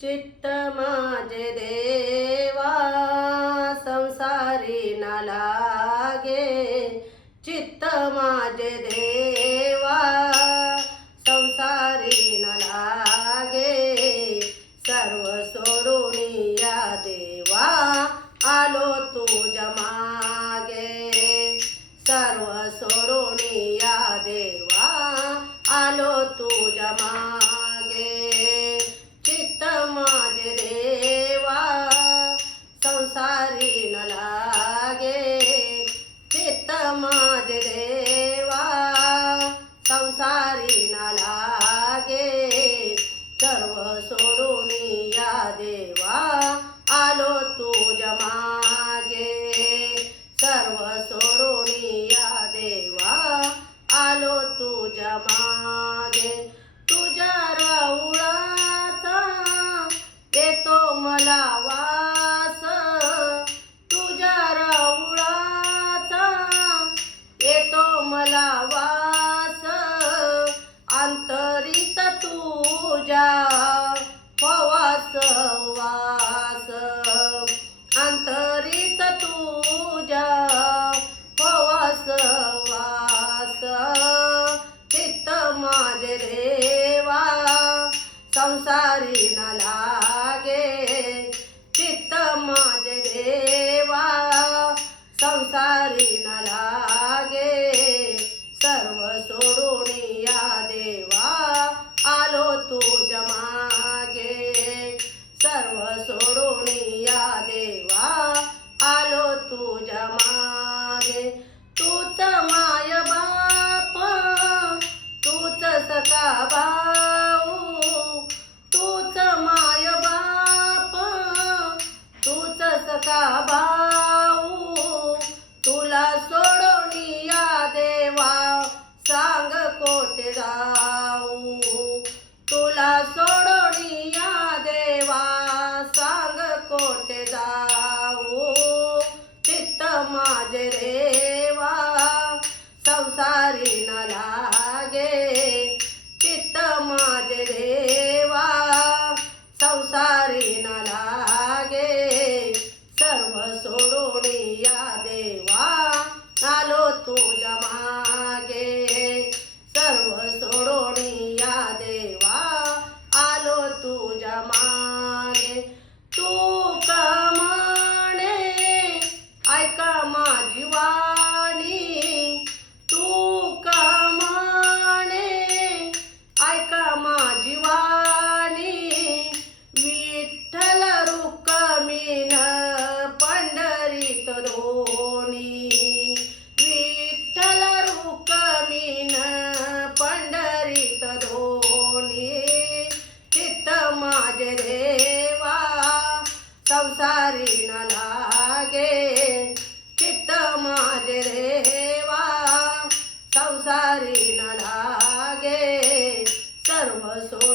चित्त माझे देवा, संसारी न लागे। चित्त माझे देवा, संसारी न लागे। सर्व सोडून देवा, आलो तुझ्या मागे। सर्व सोडून देवा, आलो तुझ्या मागे। सारी न लागे चित्त माझे देवा. संसारी न लागे सर्व सोडून या देवा. आलो तुझ्या मागे सर्व सोडून या देवा. आलो तुझ्या मागे samsari Hare so